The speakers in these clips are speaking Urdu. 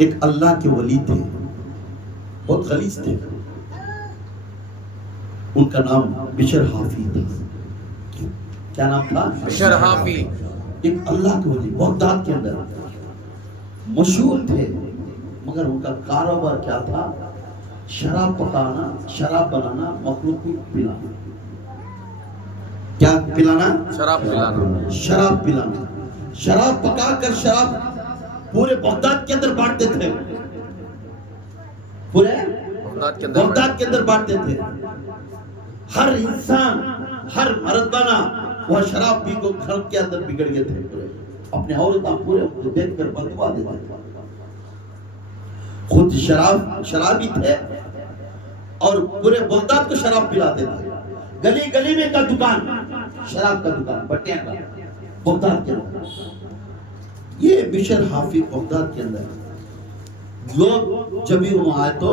ایک اللہ کے ولی تھے، بہت غلیظ تھے، ان کا نام بشر حافی تھا۔ کیا نام تھا؟ بشر حافی۔ ایک اللہ کے ولی بغداد کے اندر مشہور تھے، مگر ان کا کاروبار کیا تھا؟ شراب پکانا، شراب بنانا، مخلوق کو پلانا۔ کیا پلانا؟ شراب پلانا۔ شراب پلانا، شراب پکا کر شراب پورے بغداد کے اندر بانٹتے تھے، پورے بغداد کے اندر بانٹتے تھے۔ ہر انسان، ہر مرد بنا وہ شراب پی کو گھر کے اندر بگڑ گئے تھے، اپنے عورتیں پورے دیکھ کر بدوا دیتے تھے۔ خود شرابی تھے اور پورے بغداد کو شراب پلاتے تھے۔ گلی گلی میں کا دکان، شراب کا دکان، بٹیاں کا، بغداد کے اندر۔ یہ بشر حافی بغداد کے اندر لوگ جب بھی وہاں آئے تو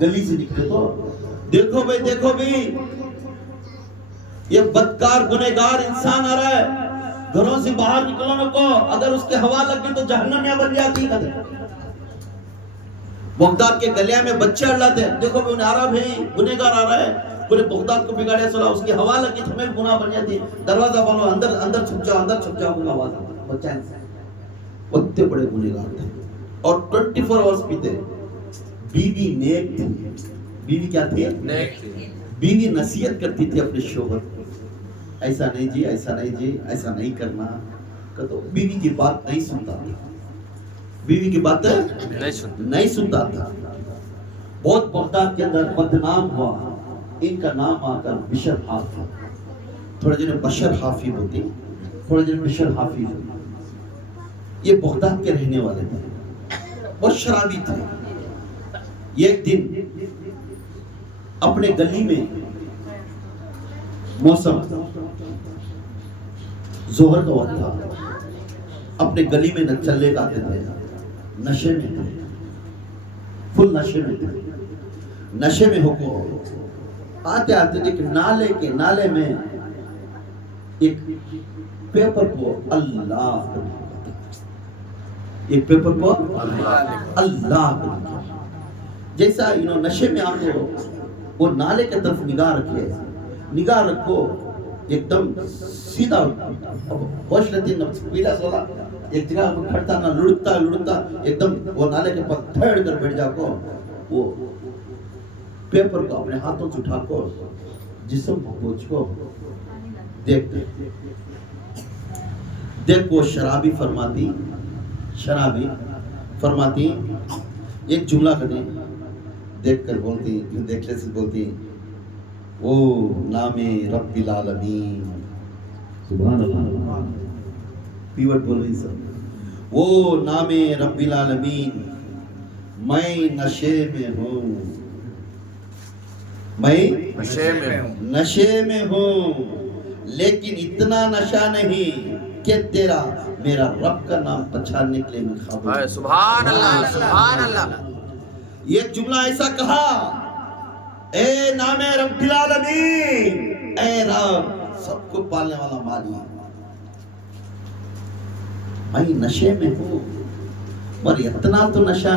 گلی سے نکلے تو دیکھو بھائی، دیکھو بھائی، یہ بدکار گنہگار انسان آ رہا ہے، گھروں سے باہر نکلو نہ کو، اگر اس کے ہوا لگ گئی تو جہنم یا بن جاتی ہے۔ بغداد کے گلیاں میں بچے اڑلاتے ہیں، دیکھو بھی انہیں آ رہا بھائی، گنہگار آ رہا ہے، پورے بغداد کو بگاڑے سلا، اس کی ہوا لگی تو ہمیں گناہ بن جاتی ہے، دروازہ بنو، اندر چھپ جاؤ، اندر چھپ جاؤ، آواز بچہ انسان اتنے بڑے گنہگار تھے اور 24 آورس پیتے۔ بیوی نیک تھی، بیوی کیا تھی؟ نیک تھی۔ بیوی نصیحت کرتی تھی اپنے شوہر کو، ایسا نہیں جی، ایسا نہیں جی، ایسا نہیں کرنا، تو بیوی کی بات نہیں سنتا تھا، بیوی کی بات نہیں سنتا تھا۔ بہت بغداد کے اندر بدنام ہوا، ان کا نام آ کر بشر حافی، تھوڑے جنہیں بشر حافی ہوتی، تھوڑے جنہیں بشر حافی ہوتی۔ یہ بغداد کے رہنے والے تھے، بہت شرابی تھے۔ یہ ایک دن اپنے گلی میں موسم ظہر کا وقت تھا، اپنے گلی میں نہ چلے گاتے تھے، نشے میں تھے، فل نشے میں تھے، نشے میں ہو کو آتے آتے ایک نالے میں ایک پیپر کو اللہ، ایک پیپر کو اللہ، جیسا انہوں نشے میں آپ کو وہ نالے کے طرف نگاہ رکھو، ایک دم سیدھا ہوش لیتی نہ پیلا سولا، ایک جگہ کھڑتا نہ لڑکتا، ایک دم وہ نالے کے پاس دھڑ کر بیٹھ جا کو، وہ پیپر کو اپنے ہاتھوں سے اٹھا کو جسم کو پوچھ کو دیکھ وہ شرابی فرماتی ایک جملہ کریں، دیکھ کر بولتی، دیکھنے سے بولتی، او نام رب العالمین، سبحان اللہ، پیوٹ بول رہی سب، او نام رب العالمین، میں نشے میں ہوں، میں نشے میں ہوں، لیکن اتنا نشہ نہیں کہ تیرا میرا رب کا نام پچھاڑنے کے لیے میں خواب ہوں۔ سبحان اللہ، سبحان اللہ۔ یہ جملہ ایسا کہا، اے نام رب العالمین، اے رب سب کو پالنے والا مالک، میں نشے میں ہوں، مگر اتنا تو نشہ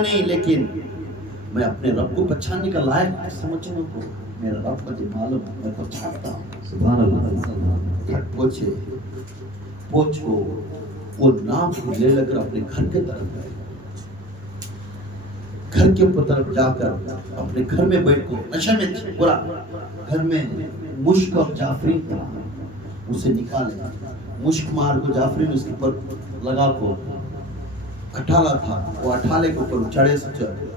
نہیں، لیکن میں اپنے رب کو پہچاننے کا لائق سمجھنے کو، میرا رب مجھے معلوم، میں کو چھاڑتا ہوں۔ سبحان اللہ۔ پوچھ کو وہ نام کو لے لے کر اپنے گھر کے طرف گئے، گھر کے اوپر طرف جا کر اپنے گھر میں بیٹھ کو نشے میں پورا گھر میں مشک اور جعفری تھا، اسے نکالے، مشک مار کو جعفری نے اس کے اوپر لگا کو، اٹھالا تھا، وہ اٹھالے کے اوپر چڑھے سے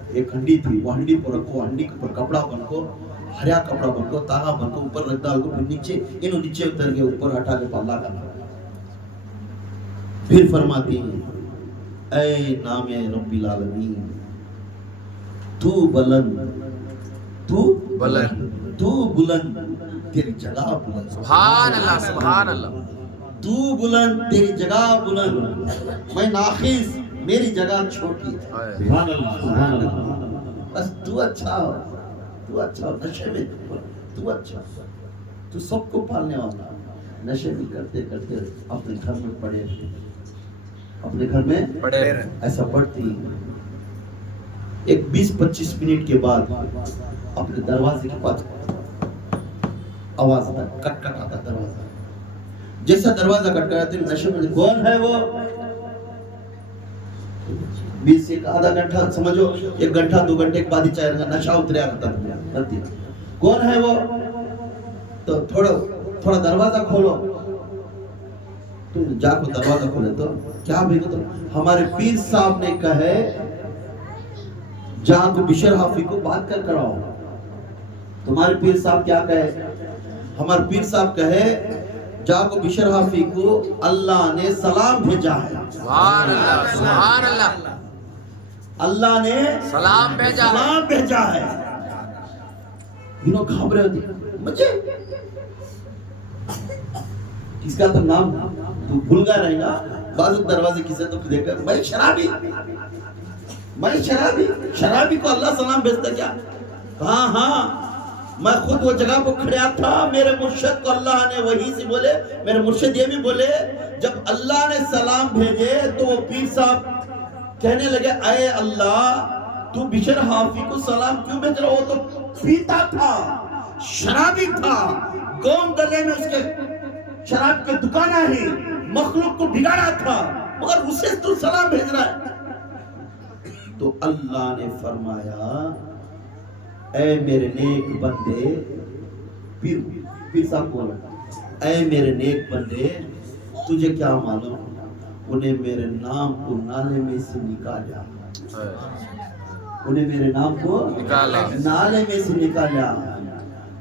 ایک ہنڈی تھی، وہ ہنڈی پر رکھو، ہنڈی کے اوپر کپڑا بن کو، ہریا کپڑا بن کو، تاغا بن کو اوپر رکھ ڈال کو، پھر نیچے اتر کے اوپر ہٹا کے پاللہ کرنا۔ پھر فرماتی ہیں، اے نام رب العالمین، تو بلند، تیری جگہ بلند، سبحان اللہ، سبحان اللہ۔ تو بلند، تیری جگہ بلند، میں ناقص، میری جگہ چھوٹی۔ سبحان اللہ، سبحان اللہ۔ بس تو اچھا ہو، نشے میں تو اچھا، تو سب کو پالنے والا، نشے میں کرتے اپنے گھر میں پڑے، اپنے گھر میں پڑے ایسا پڑھتی. ایک 20-25 منٹ کے بعد اپنے دروازے کے پاس آواز آتا, کٹ کٹ آتا دروازہ. جیسا دروازہ کٹ کراتے نشے میں, کون ہے وہ؟ 20 سے آدھا گھنٹہ سمجھو, 1 گھنٹہ 2 گھنٹے کے بعد ہی چاہے گا نشہ اتریا رہتا. کون ہے وہ؟ تو تھوڑا دروازہ کھولو. جا کو دروازہ کھولے تو کیا بھیگو, تو ہمارے پیر صاحب نے کہے جا کو بشر حافظ کو بات کر کراؤ. تمہارے پیر صاحب کیا کہے؟ ہمارے پیر صاحب کہے جا کو بشر حافظ کو اللہ نے سلام بھیجا ہے. سبحان اللہ سبحان اللہ, اللہ نے سلام بھیجا ہے. انہوں گھبرے ہوتے مجھے اس کا تو نام تو بھول گیا رہے گا. بعض دروازے کسے تو دیکھ کر میں شرابی کو اللہ سلام بھیجتا کیا؟ ہاں میں خود وہ جگہ پر کھڑیا تھا. میرے مرشد کو اللہ نے وہی سے بولے, میرے مرشد یہ بھی بولے جب اللہ نے سلام بھیجے تو وہ پیر صاحب کہنے لگے اے اللہ تو بشر حافظ کو سلام کیوں بھیج رہا؟ وہ تو پیتا تھا, شرابی تھا, گون گلے میں اس کے شراب کے دکانہ ہی مخلوق کو بگاڑا تھا, مگر اسے تو سلام بھیج رہا ہے. تو اللہ نے فرمایا اے میرے نیک بندے, پیر صاحب بولا اے میرے نیک بندے تجھے کیا معلوم, انہیں میرے نام کو نالے میں سے نکالا, انہیں میرے نام کو نالے میں سے نکالا,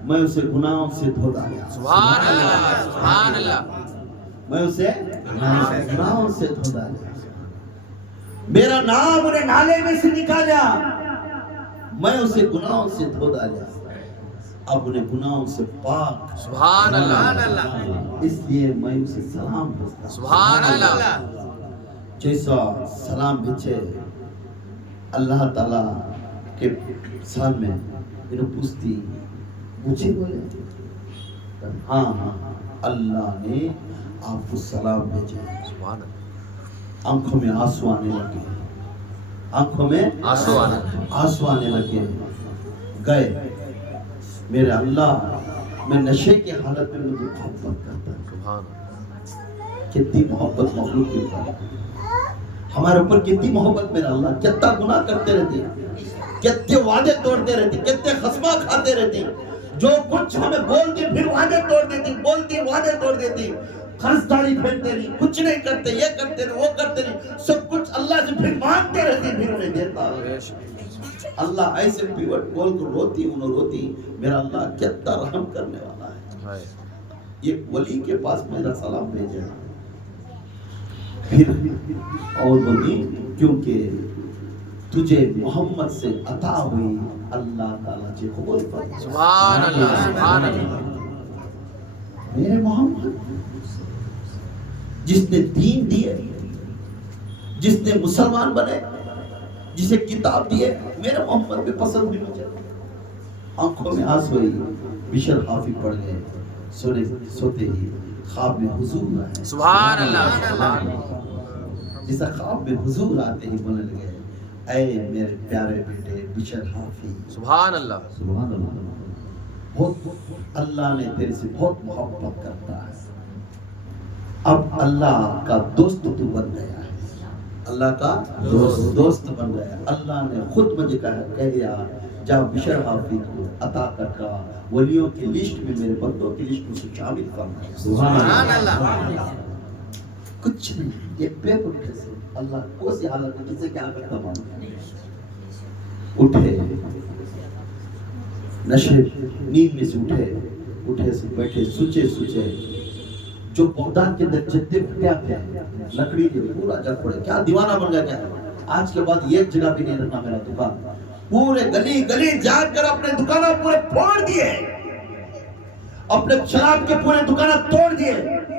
میں اسے گناہوں سے دھو ڈالا. سبحان اللہ سبحان اللہ, میں اسے گناہوں سے دھو ڈالا. میرا نام انہیں نالے میں سے نکالا, میں اسے گناہوں سے دھو ڈالا. اب انہیں گناہوں سے پاک. سبحان اللہ, اس لیے میں اسے سلام بھیجتا. سبحان اللہ, جیسا سلام بھیجے اللہ تعالیٰ کے سال میں انہوں پوچھتی مجھے بولے ہاں اللہ نے آپ کو سلام بھیجا. سبحان اللہ, آنکھوں میں آنسو آنے لگے. گئے میرے اللہ, میں نشے کی حالت میں مجھے محبت کرتا ہے. سبحان اللہ, کتنی محبت مخلوق کے اوپر, ہمارے اوپر کتنی محبت میرا اللہ. کتنا گناہ کرتے رہتے ہیں, کتنے وعدے توڑتے رہتے, کتنے خصمہ کھاتے رہتے, جو کچھ ہمیں بولتی پھر وعدے توڑ دیتی, بولتی وعدے توڑ دیتی, قرضداری پھیلتے نہیں, کچھ نہیں کرتے, یہ کرتے نہیں, وہ کرتے نہیں, سب کچھ اللہ سے پھر مانگتے رہتے, پھر انہیں دیتا. اللہ ایسے پیوٹ بول کر روتی, انہوں روتی, میرا اللہ کتنا رحم کرنے والا ہے. یہ ولی کے پاس میرا سلام بھیجا. پھر اور بولی کیونکہ تجھے محمد سے عطا ہوئی اللہ تعالیٰ جی قبول فرمائے. سبحان اللہ سبحان اللہ, میرے محمد جس نے دین دیے, جس نے مسلمان بنے, جسے کتاب دیے, میرے محمد بھی پسند بھی مجھے. آنکھوں میں آنسو ہوئی, بشر حافظ پڑھ گئے, سوتے ہی خواب میں حضور آئے. سبحان اللہ سبحان اللہ, جیسا خواب میں حضور آتے ہی بولنے لگے اے میرے پیارے بیٹے بشر حافظ. سبحان اللہ سبحان اللہ, بہت اللہ نے تیرے سے بہت محبت کرتا ہے. اب اللہ کا دوست تو بن گیا ہے, اللہ کا دوست بن گیا. اللہ نے خود مجھے کہہ دیا جا بشر حافظ کو عطا کر ولیوں کی لسٹ میں, میرے بندوں کی لسٹ میں سے شامل کرنا. سبحان اللہ, کچھ نہیں, یہ پیپر سے اللہ کو سی حالت میں کسے کیا کرتا معلوم. اٹھے نشے نیند میں سے اٹھے سے بیٹھے سوچے جو بغداد کے اندر جتنے کیا تھے لکڑی کے پورا جگ پڑے, کیا دیوانہ بن گیا. کیا آج کے بعد ایک جگہ بھی نہیں رکھنا میرا دکان, پورے گلی جا کر اپنے دکانہ پورے پھوڑ دیے, اپنے شراب کے پورے دکانہ توڑ دیے.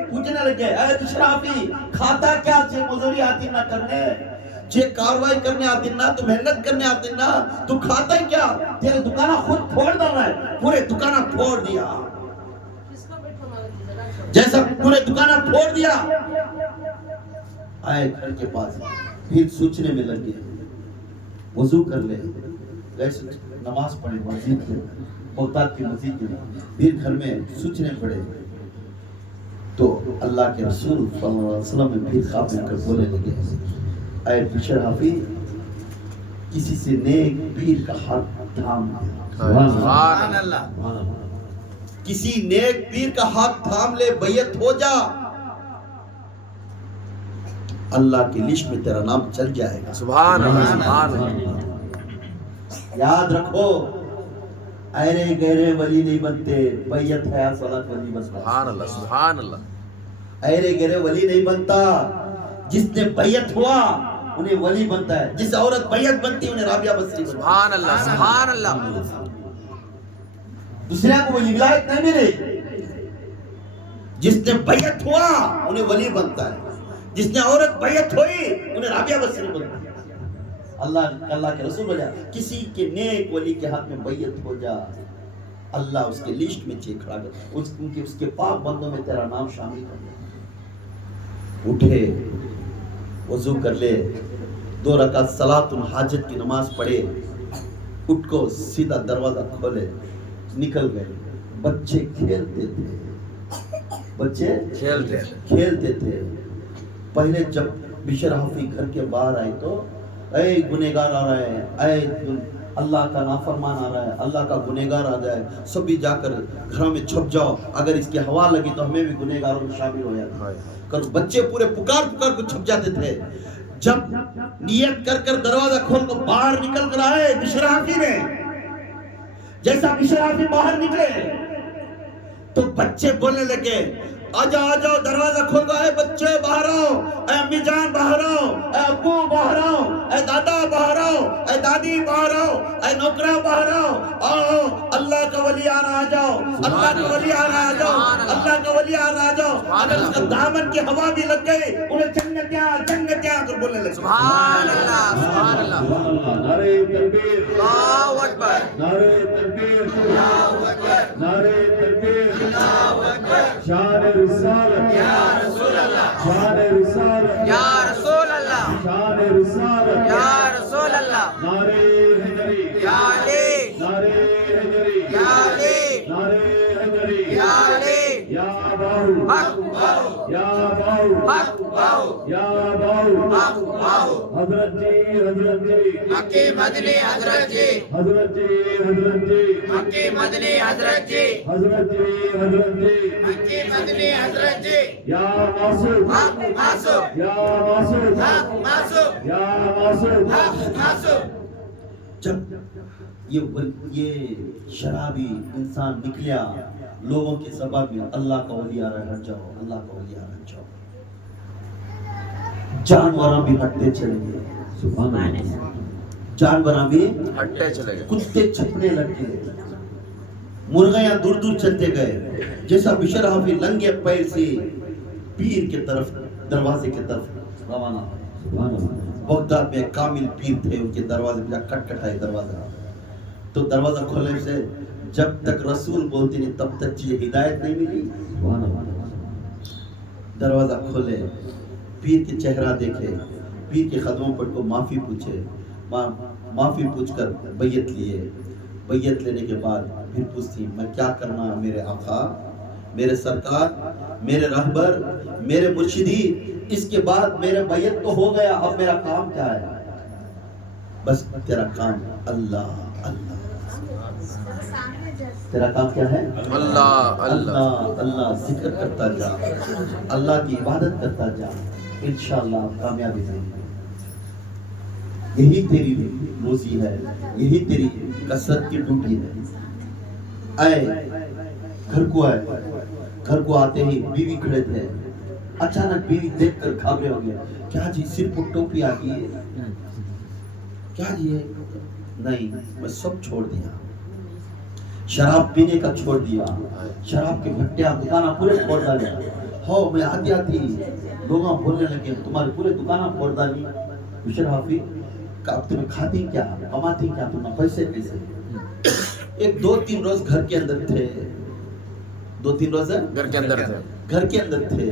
پوچھنے لگے اے شرابی کھاتا کیا, چھے مزوری آتی نہ کرنے, چھے کاروائی کرنے آتی نہ, تو محنت کرنے آتی نہ, تو کھاتا کیا, تیرے دکانہ خود پھوڑ ڈال رہا ہے. پورے دکانہ پھوڑ دیا, جیسا پورے دکانہ پھوڑ دیا. آئے گھر کے پاس، پھر سوچنے میں لگ گئے، وضو کر لے، گئے نماز پڑھے مسجد میں، بغداد کی مسجد میں، پھر گھر میں سوچنے پڑے تو اللہ کے رسول صلی اللہ علیہ وسلم میں پھر خواب میں کر بولے لگے، اے بشر حافظ، کسی سے نیک پیر کا ہاتھ تھام لے، سبحان اللہ کسی نیک پیر کا ہاتھ تھام لے، بیعت ہو جا، اللہ کی لسٹ میں تیرا نام چل جائے گا۔ سبحان اللہ سبحان اللہ یاد رکھو، ایرے گہرے ولی نہیں بنتے، بیعت ہے صلاۃ ولی بنتا۔ سبحان اللہ سبحان اللہ ایرے گہرے ولی نہیں بنتا، جس نے بیعت ہوا انہیں ولی بنتا ہے، جس عورت بیعت بنتی انہیں رابعہ بصری بنتا ہے۔ سبحان اللہ سبحان اللہ دوسرے کو ولی ولایت نہیں ملے، جس نے بیعت ہوا انہیں ولی بنتا ہے، جس نے عورت بیعت ہوئی انہیں رابعہ بصری بنتا ہے۔ اللہ کے رسول بولے کسی کے نیک ولی کے ہاتھ میں بیعت ہو جا، اللہ اس کے لسٹ میں چیک کھڑا کر، اس کے پاک بندوں میں تیرا نام شامل کر دے۔ اٹھے، وضو کر لے، 2 رکعت صلاۃ الحاجت کی نماز پڑھے، اٹھ کو سیدھا دروازہ کھولے، نکل گئے۔ بچے کھیلتے تھے، بچے کھیلتے تھے۔ پہلے جب بشر حافظ گھر کے باہر آئے تو اے گنہگار آ رہا ہے، اے اللہ کا نافرمان آ رہا ہے، اللہ کا گنہگار آ جائے، سب بھی جا کر گھروں میں چھپ جاؤ، اگر اس کی ہوا لگی تو ہمیں بھی گنہگاروں میں شامل ہو جائے۔ بچے پورے پکار کو چھپ جاتے تھے۔ جب نیت کر کر دروازہ کھول کر باہر نکل کر آئے بشر حافظ نے، جیسا بشر حافظ باہر نکلے تو بچے بولنے لگے آجاؤ دروازہ کھول کر، اے بچے باہر آؤ، اے امی جان باہر آؤ، اے ابو باہر آؤ، اے دادا باہر آؤ، اے دادی باہر آؤ، اے نوکرا باہر آؤ، آؤ اللہ کا ولی آ رہا، آ جاؤ اللہ کا ولی آ رہا، آ جاؤ اللہ کا ولی آ رہا، آ جاؤ۔ اگر اس کا دامن کی ہوا بھی لگ گئی انہیں جنتیاں کر بولنے لگے۔ سبحان اللہ سبحان اللہ نعرہ تکبیر، اللہ اکبر نعرہ تکبیر، اللہ اکبر نعرہ تکبیر، اللہ اکبر شان رسالت، یا رسول اللہ شان رسالت، یا رسول اللہ شان رسالت، یا رسول اللہ نعرہ حیدری، یا علی نعرہ حیدری، یا علی نعرہ حیدری، یا علی یا باہو، حق باہو یا باہو، حق باہو یا باہو، حق باہو حضرت جی، مکی مدنی حضرت جی حضرت جی، مکی مدنی حضرت جی حضرت جی، مکی مدنی حضرت جی یا معصوم، حق معصوم یا معصوم، حق معصوم یا معصوم، حق معصوم۔ جب یہ شرابی انسان نکلیا لوگوں کے سبب میں، اللہ کا ولی آ رہا ہے ہٹ جاؤ، اللہ کا ولی آ رہا ہے ہٹ جاؤ، جانوراں بھی ہٹتے چلے گئے، سبحان اللہ، جانوراں بھی ہٹے چلے گئے، کتے چھپنے لگ گئے، مرغیاں دور دور چلتے گئے، جیسا بشر حافظ لنگے پیر سے پیر کے طرف، دروازے کے طرف روانہ ہوئے۔ بغداد میں ایک کامل پیر تھے، ان کے دروازے پہ جا کٹ کٹائے دروازہ، تو دروازہ کھولنے سے جب تک رسول بولتے نہیں تب تک یہ ہدایت نہیں ملی۔ دروازہ کھولے، پیر کے چہرہ دیکھے، پیر کے قدموں پر کو معافی پوچھے، معافی پوچھ کر بیعت لیے، بیعت لینے کے بعد پھر پوچھتی میں کیا کرنا، میرے آقا، میرے سرکار، میرے رہبر، میرے مرشدی، اس کے بعد میرے بیعت تو ہو گیا، اب میرا کام کیا ہے؟ بس تیرا کام اللہ اللہ، تیرا کام کیا ہے؟ اللہ اللہ اللہ اللہ ذکر کرتا جا، اللہ کی عبادت کرتا جا، انشاءاللہ آپ کامیابی دیں گے۔ یہی تیری روزی ہے، یہی تیری کثرت کی ڈیوٹی ہے۔ آئے گھر کو آتے ہی بیوی کھڑے تھے، اچانک بیوی دیکھ کر گھبرے ہو گیا، کیا جی سر پر ٹوپی آ گئی ہے؟ کیا جی ہے؟ نہیں، میں سب چھوڑ دیا، شراب پینے کا چھوڑ دیا، شراب کے بھٹیاں دکانہ پورے پھوڑ ڈالے، ہو میں آتی آتی لوگاں بولنے لگے تمہارے پورے دکانہ پھوڑ ڈالی۔ بشر حافظ کہ اب تمہیں کھاتی کیا، کماتی کیا، تمہیں پیسے کیسے؟ ایک 2-3 روز گھر کے اندر تھے، 2-3 روز گھر کے اندر تھے، گھر کے اندر تھے،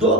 2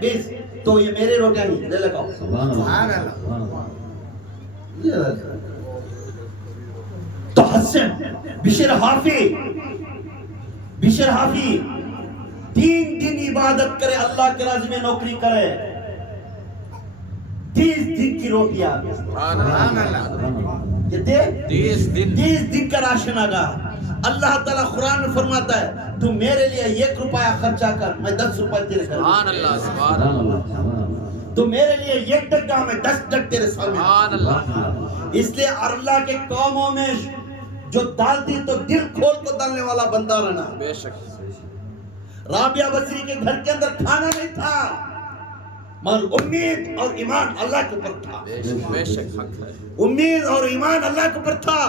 20। تو یہ میرے روٹیاں نہیں لے لگاؤ سبحان اللہ تو حسن بشر حافی 3 دن عبادت کرے اللہ کے راز میں نوکری کرے 30 دن کی روٹیاں سبحان اللہ کہتے 30 دن 30 دن کا راشن آگا اللہ تعالیٰ قرآن میں فرماتا ہے تو میرے لیے 1 روپیہ خرچہ کر میں 10 روپے تیرے کر سبحان اللہ سبحان اللہ تو میرے لیے 1 ڈگا میں 10 ڈگ تیرے سامنے سبحان اللہ اس لیے اللہ کے قوموں میں جو ڈالتی تو دل کھول کو ڈالنے والا بندہ رہنا بے شک رابعہ بصری کے گھر کے اندر کھانا نہیں تھا مگر امید اور ایمان اللہ کے اوپر تھا بے شک حق ہے امید اور ایمان اللہ کے اوپر تھا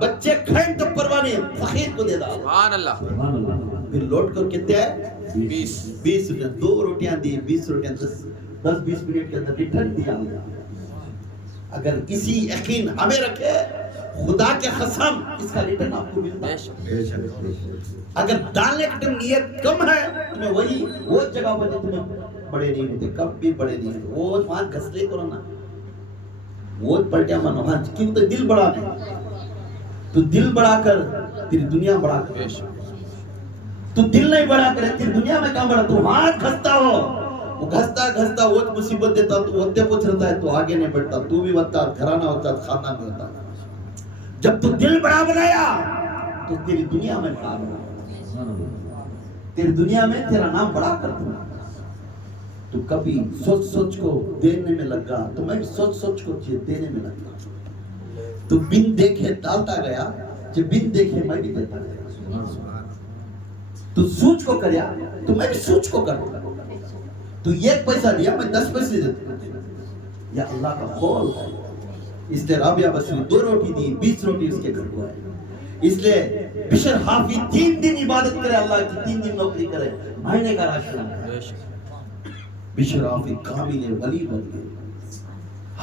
بچے کھائیں تو پرواہ نہیں فقیر کو دے دا سبحان اللہ پھر لوٹ کر کہتے ہیں 20 روٹیاں 2 روٹیاں دی 20 روٹیاں 10-20 منٹ کے اندر ریٹرن دیا اگر اسی یقین ہمیں رکھے خدا کے قسم اس کا ریٹرن آپ کو ملتا بے ہے شک اگر ڈالنے کا ٹائم نیت کم ہے تمہیں وہی وہ جگہ پر تمہیں بڑے نہیں ہوتے کب بھی بڑے نہیں ہوتے وہ وہاں گھسلے کرو نا وہ پلٹیا من وہاں کیوں تو دل بڑا نہیں تو دل بڑا کر تیری دنیا بڑا کر بے شک تو دل نہیں بڑا کرے تیری دنیا میں کام بڑا تو ہاتھ گھستا ہو وہ گھستا وہ مصیبت دیتا تو ہوتے پوچھ رہتا ہے تو آگے نہیں بڑھتا تو بھی ہوتا گھرانہ ہوتا خاندان میں ہوتا جب تو دل بڑا بنایا تو تیری دنیا میں بڑا بنا تیری دنیا میں تیرا نام بڑا کر دوں تو کبھی سوچ کو دینے میں لگا تو میں بھی سوچ کو دینے میں لگا تو بن دیکھے ڈالتا گیا جب بن دیکھے میں بھی دیتا گیا تو سوچ کو کریا تو میں بھی سوچ کو کرتا تو 1 پیسہ دیا میں 10 پیسے دیتا یا اللہ کا خول ہے اس لیے رابعہ بصری 2 روٹی دی 20 روٹی اس کے گھر کو آئے اس لیے بشر حافی 3 دن عبادت کرے اللہ کی 3 دن نوکری کرے مہینے کا راشن بے شک بشر حافی کامل ولی بن گئے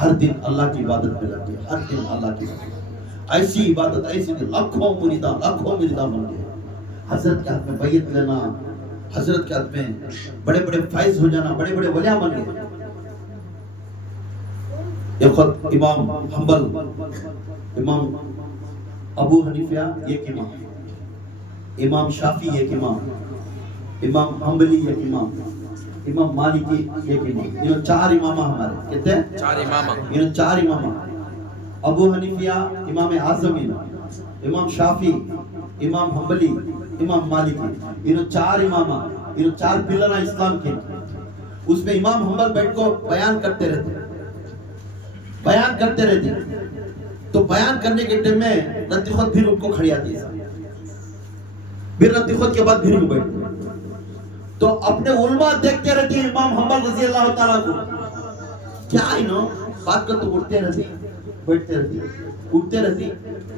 ہر دن اللہ کی عبادت میں لگ گئے ہر دن اللہ کی ایسی عبادت ایسی لاکھوں مریداں بن گئے حضرت کے ہاتھ میں بیعت لینا حضرت کے ہاتھ میں بڑے بڑے فائز ہو جانا بڑے بڑے ولیاں بن گئے ایک وقت امام حنبل امام ابو حنیفہ ایک امام امام شافعی ایک امام امام حنبلی ایک امام امام مالکی ایک امام یہ 4 امامہ ہمارے کہتے ہیں 4 امامہ یہ 4 امامہ ابو حنیفہ امام اعظم امام شافعی امام حنبلی امام مالکی یہ 4 امامہ یہ 4 پلر ہیں اسلام کے اس میں امام حنبل بیٹھ کو بیان کرتے رہتے تو بیان کرنے کے ٹائم میں رتی خود پھر ان کو کھڑی آتی ہے پھر رتی خود کے بعد پھر وہ بیٹھتے تو اپنے علماء دیکھتے رہتے ہیں امام حنبل رضی اللہ تعالیٰ کو کیا انہوں بات کر تو اٹھتے رہتی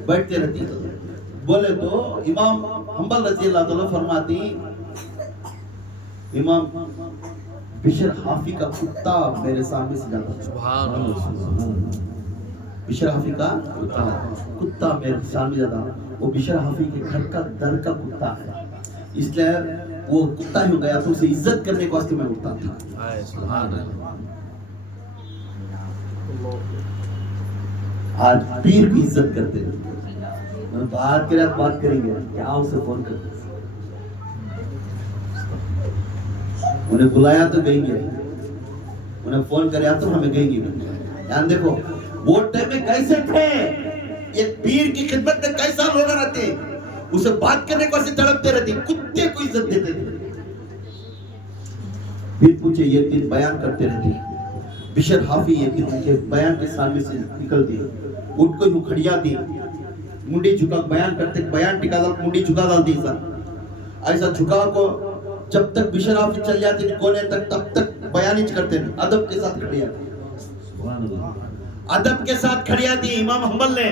بیٹھتے رہتی بولے تو امام حنبل رضی اللہ تعالیٰ فرماتی امام بشر حافی کا کتا میرے سامنے سے جاتا سبحان اللہ بشر حافی کا کتا میرے سامنے جاتا وہ بشر حافی کے گھر کا در کا کتا ہے اس لیے وہ کتا ہی گیا تو اسے عزت کرنے کو واسطے میں اٹھتا تھا سبحان اللہ آج پیر کی عزت کرتے ہیں بات کریں گے کیا اسے فون کرتے انہیں بلایا تو گئیں گے انہیں فون کریا تو ہمیں گئیں گے یہاں دیکھو وہ ٹائم میں کیسے تھے ایک پیر کی خدمت میں کیسا لوگ رہتے اسے بات کرنے کو ایسے تڑپتے رہتے کتے کو عزت دیتے تھے پھر پوچھے یہ دن بیان کرتے رہتے بشر حافی یہ دن ان کے بیان کے سامنے سے نکلتی اٹھ کو یوں کھڑیا دی منڈی جھکا بیان کرتے بیان ٹکا دل منڈی جھکا ڈالتی ایسا جھکا کو جب تک بشر حافی چل جاتے کونے تک تب تک بیان ہی کرتے ادب کے ساتھ کھڑیا ادب کے ساتھ کھڑیا دی امام حنبل نے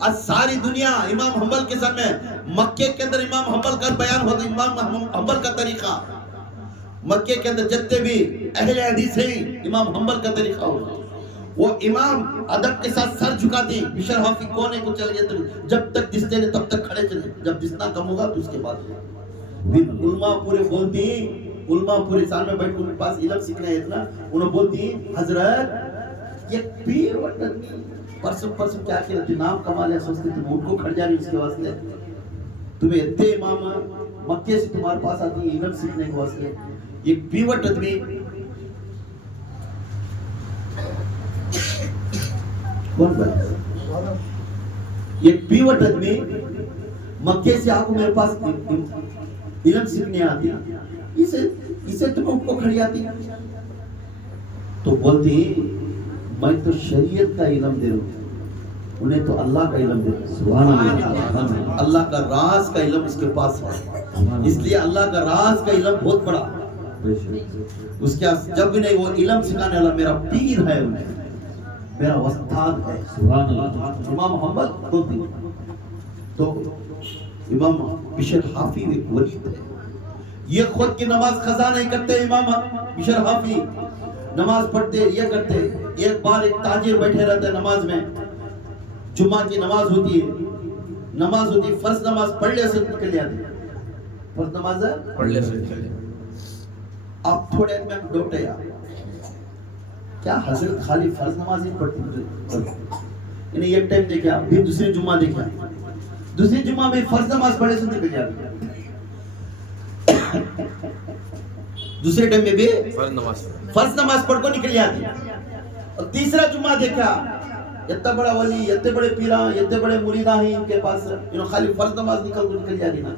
آج ساری دنیا امام حنبل کے سامنے مکے کے اندر امام حنبل کا بیان ہوتا امام حنبل کا طریقہ مکے کے اندر جتنے بھی اہل حدیث ہیں امام حنبل کا طریقہ ہوتا وہ امام ادب کے ساتھ سر جھکاتی بشر حافی کونے کو چل گئے جب تک دستے نہیں تب تک کھڑے چلے جب دسنا کم ہوگا تو اس کے بعد پھر علماء پورے بولتی علماء پورے سال میں بیٹھ کے ان کے پاس علم سیکھنا ہے اتنا انہوں بولتی حضرت یہ پیر پرسوں کیا کیا تھی نام کما لیا سوچتے تم اٹھ کو کھڑ جانی اس کے واسطے تمہیں اتنے امام مکے سے تمہارے پاس آتی ہے علم سیکھنے کے واسطے یہ بیوٹ آدمی کون بات یہ بیوٹ آدمی مکے سے آپ کو میرے پاس علم سیکھنے آتی اسے تم اٹھ کو کھڑی آتی تو بولتی میں تو شریعت کا علم دے رہا ہوں انہیں تو اللہ کا علم دے رہا ہوں سبحان اللہ اللہ کا راز کا علم اس کے پاس ہے اس لیے اللہ کا راز کا علم بہت بڑا اس کے جب بھی نہیں وہ علم سکھانے والا میرا پیر ہے انہیں میرا استاد ہے سبحان اللہ امام محمد بولتی تو امام بشر حافی ایک ولید ہے یہ خود کی نماز قضا نہیں کرتے امام بشر حافی نماز پڑھتے یہ کرتے ایک بار ایک تاجر بیٹھے رہتے نماز میں جمعہ کی نماز ہوتی ہے فرض نماز پڑھ لے سے نکل جاتی فرض نماز پڑھ لے سے آپ تھوڑے میں ڈوٹے کیا حضرت خالی فرض نماز ہی پڑھتی یعنی ایک ٹائم دیکھا پھر دوسری جمعہ دیکھا دوسری جمعہ میں فرض نماز پڑھے سے نکل جاتی دوسرے ٹائم میں بھی فرض نماز پڑھ کو نکل جاتی اور تیسرا جمعہ دیکھا اتنا بڑا ولی اتنے بڑے پیران اتنے بڑے مریداں ہیں ان کے پاس انہوں خالی فرض نماز نکل جاتی نا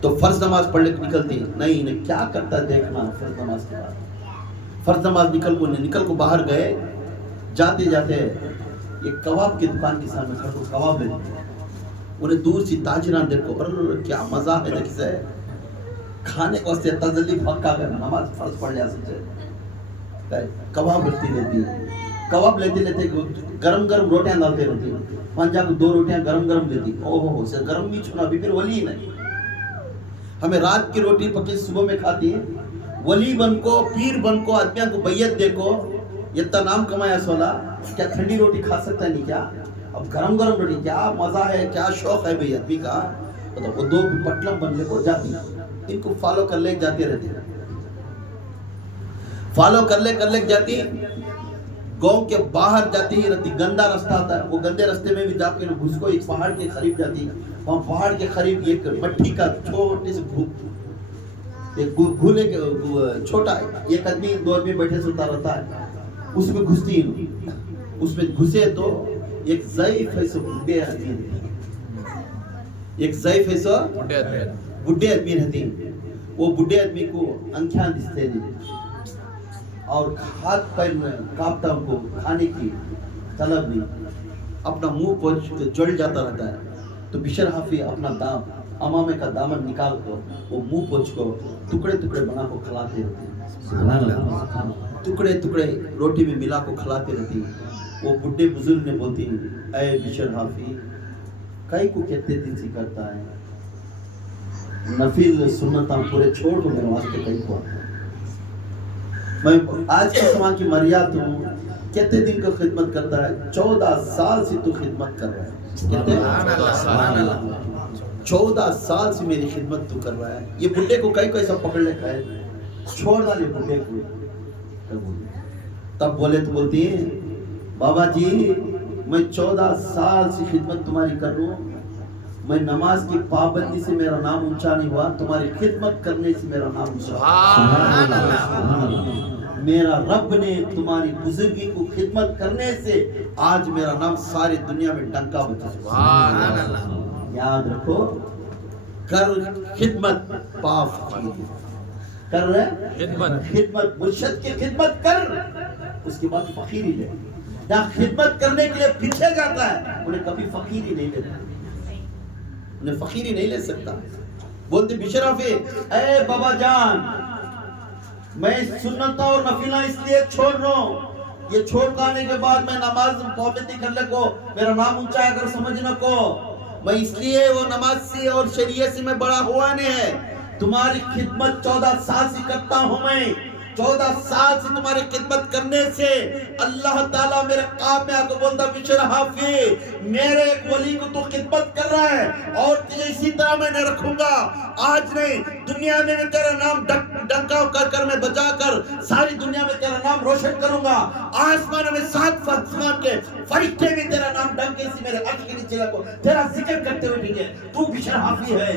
تو فرض نماز پڑھ لے نکلتی نہیں انہیں کیا کرتا دیکھنا فرض نماز کے بعد فرض نماز نکل کو باہر گئے جاتے جاتے ایک کباب کی دکان کے سامنے کھڑے کو کباب لے انہیں دور سی تاجران دیکھو کیا مزہ ہے دیکھ سے کھانے کو واسطے تجلی پکا کر نماز فرض پڑھ لیا سکتے کباب لیتے گرم روٹیاں ڈالتے رہتی پانچا کو 2 روٹیاں گرم لیتی اوہ سے گرم بھی چھوڑا بھی پھر ولی نہیں ہمیں رات کی روٹی پکی صبح میں کھاتی ہے ولی بن کو پیر بن کو آدمیاں کو بیعت دے کو اتنا نام کمایا سولا کیا ٹھنڈی روٹی کھا سکتا ہے نہیں کیا اب گرم روٹی کیا مزہ ہے کیا شوق ہے بھئی آدمی کا وہ 2 پٹلم بننے کو جاتی ان کو فالو کر لے جاتے رہتے فالو کر لے جاتی گاؤں کے باہر جاتی ہی رہتی گندا رستہ آتا ہے وہ گندے رستے میں بھی جا کے گھس کو ایک پہاڑ کے قریب جاتی وہاں پہاڑ کے قریب ایک مٹی کا چھوٹے سے گھولے چھوٹا ہے ایک آدمی 2 آدمی بیٹھے سوتا رہتا ہے اس میں گھستی اس میں گھسے تو ایک ضعیف ہے سو بڈھے آدمی بڈھے آدمی رہتی وہ بڈھے آدمی کو انکھیاں دستے نہیں اور ہاتھ پیر میں کاپتا ان کو کھانے کی طلب نہیں اپنا منہ پوچھ جڑ جاتا رہتا ہے تو بشر حافی اپنا امامے کا دامن نکال کر وہ منہ پوچھ کو ٹکڑے بنا کو کھلاتے رہتے ٹکڑے روٹی میں ملا کو کھلاتے رہتی وہ بڈھے بزرگ نے بولتی اے بشر حافی کئی کو کہتے دن سے کرتا ہے نفل سنتاں پورے چھوڑ دو میرے واسطے کئی کو میں آج کے سما کی مریات ہوں کہتے دن کو خدمت کرتا ہے 14 سال سے تو خدمت کر رہا ہے کہتے 14 سال سے میری خدمت تو کر رہا ہے یہ بڈھے کو کئی ایسا پکڑ لے کھائے چھوڑ ڈالے بڈھے کو تب بولے تو بولتی ہے بابا جی میں 14 سال سے خدمت تمہاری کر رہا ہوں میں نماز کی پابندی سے میرا نام اونچا نہیں ہوا تمہاری خدمت کرنے سے میرا نام اونچا میرا رب نے تمہاری بزرگی کو خدمت کرنے سے آج میرا نام ساری دنیا میں ڈنکا بجا یاد رکھو کر خدمت پا فقیر کر رہے خدمت مرشد کی خدمت کر اس کے بعد فقیری لے جہاں خدمت کرنے کے لیے پیچھے جاتا ہے انہیں کبھی فقیری نہیں لیتا انہیں فقیری نہیں لے سکتا بولتے بشر حافی اے بابا جان میں سنتوں اور نفلہ اس لیے چھوڑ رہا ہوں یہ چھوڑ کانے کے بعد میں نماز پابندی کر لے کو میرا نام اونچا اگر سمجھنا کو میں اس لیے وہ نماز سے اور شریعت سے میں بڑا ہوا نہیں ہے تمہاری خدمت 14 سال سے کرتا ہوں میں 14 سال سے تمہاری خدمت کرنے سے اللہ تعالیٰ میرے قاب میں آکے بولتا بشر حافی میرے ایک ولی کو تو خدمت کر رہا ہے اور تجھے اسی طرح میں نے رکھوں گا. آج نہیں دنیا میں تیرا نام ڈنکا کر کر میں بجا کر ساری دنیا میں تیرا نام روشن کروں گا. آسمان میں 7 آسمان کے فرشتے بھی تیرا نام ڈنکے سے میرے عرش کے نیچے لگو تیرا ذکر کرتے ہوئے بھیجے. تو بشر حافی ہے.